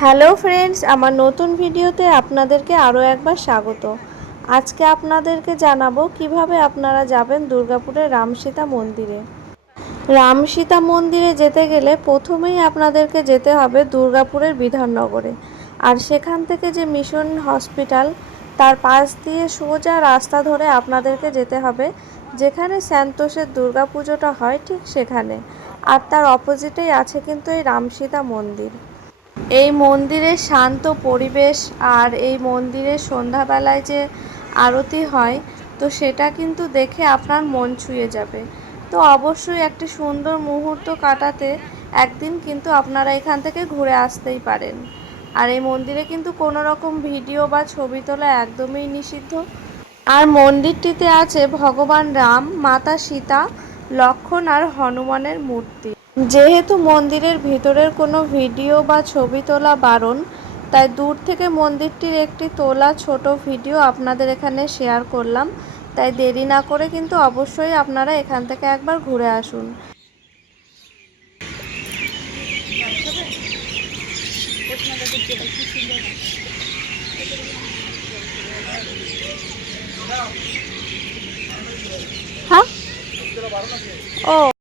Hello friends, আমার নতুন ভিডিওতে আপনাদেরকে আরও একবার স্বাগত। আজকে আপনাদেরকে জানাবো কিভাবে আপনারা যাবেন দুর্গাপুরের রামসীতা মন্দিরে। রামসীতা মন্দিরে যেতে গেলে প্রথমেই আপনাদেরকে যেতে হবে দুর্গাপুরের বিধাননগরে। আর সেখান থেকে যে মিশন হসপিটাল, তার পাশ দিয়ে সোজা রাস্তা ধরে আপনাদেরকে যেতে হবে যেখানে স্যান্তোষের দুর্গাপুজোটা হয়, ঠিক সেখানে। আর তার অপোজিটেই আছে কিন্তু এই রামসীতা মন্দির। এই মন্দিরের শান্ত পরিবেশ আর এই মন্দিরের সন্ধ্যাবেলায় যে আরতি হয়, তো সেটা কিন্তু দেখে আপনার মন ছুঁয়ে যাবে। তো অবশ্যই একটি সুন্দর মুহূর্ত কাটাতে একদিন কিন্তু আপনারা এখান থেকে ঘুরে আসতেই পারেন। আর এই মন্দিরে কিন্তু কোনো রকম ভিডিও বা ছবি তোলা একদমই নিষিদ্ধ। আর মন্দিরটিতে আছে ভগবান রাম, মাতা সীতা, লক্ষ্মণ আর হনুমানের মূর্তি। যেহেতু মন্দিরের ভিতরের কোনো ভিডিও বা ছবি তোলা বারণ, তাই দূর থেকে মন্দিরটির একটি তোলা ছোট ভিডিও আপনাদের এখানে শেয়ার করলাম। তাই দেরি না করে কিন্তু অবশ্যই আপনারা এখান থেকে একবার ঘুরে আসুন। হ্যাঁ, ও